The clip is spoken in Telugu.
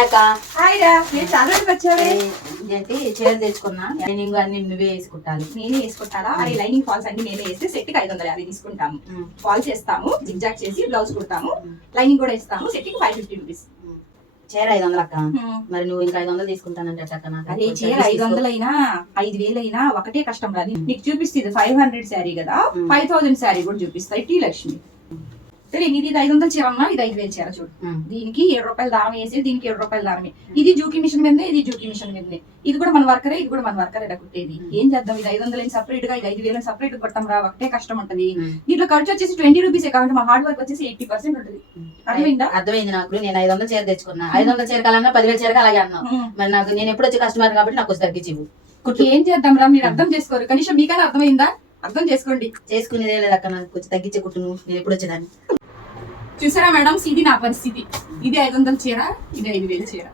హాయ్ రా, నేను చాలా రోజులు వచ్చావే. ఏంటి చీర తెచ్చుకున్నా, లైనింగ్ అన్ని నువ్వే వేసుకుంటాను. నేనే వేసుకుంటారా? అరే లైనింగ్ ఫాల్స్ అన్ని నేనే వేస్తే సెట్ కి 550 తీసుకుంటాము. ఫాల్స్ వేస్తాము, జిగ్జాగ్ చేసి బ్లౌజ్ కుడతాము, లైనింగ్ కూడా వేస్తాము. సెట్ కి 550 రూపీస్. చీర 500 అక్క. మరి నువ్వు ఇంకా 500 తీసుకుంటానంటే అక్క. అరే చీర 500 అయినా 5000 అయినా ఒకటే కష్టం రాదు. నీకు చూపిస్తుంది 500 శారీ కదా, 5000 శారీ కూడా చూపిస్తాయి టీ లక్ష్మి. సరే ఇది 500 చీర అమ్మా, ఇది 5000 చీర చూడు. దీనికి 7 రూపాయలు దారం వేసి, దీనికి 7 రూపాయలు దారమే. ఇది జూకి మిషన్ మీదనే, ఇది జూకి మిషన్ మీదనే. ఇది కూడా మన వర్కరే, ఇది కూడా మన వర్కరే కుట్టేది. ఏం చేద్దాం, ఇది 500 సపరేట్ గా, ఇది 5000 సపరేట్ కొట్టం రా, ఒకటే కష్టం ఉంటది. దీంట్లో ఖర్చు వచ్చేసి 20 రూపీస్ కాబట్టి మా హార్డ్ వర్క్ వచ్చేసి 80% ఉంటుంది. అర్థమైందా? అర్థమైంది నాకు. నేను 500 చీర తెచ్చుకున్నా. 500 చీర కాలన్నా 10,000 చీరగా అలాగే అన్నావు. మరి నాకు నేను ఎప్పుడు వచ్చే కస్టమర్ కాబట్టి నాకు కొంచెం తగ్గించివు. ఏం చేద్దాం రా, మీరు అర్థం చేసుకోరు. కనీసం మీకైనా అర్థమైందా? అర్థం చేసుకోండి. చేసుకునేదే లేదక్క, నాకు కొంచెం తగ్గించే కుట్టు. నువ్వు నేను ఎప్పుడు వచ్చేదాన్ని చూసారా మేడం, ఇది నా పరిస్థితి. ఇది 500 చీర, ఇది 5000 చీర.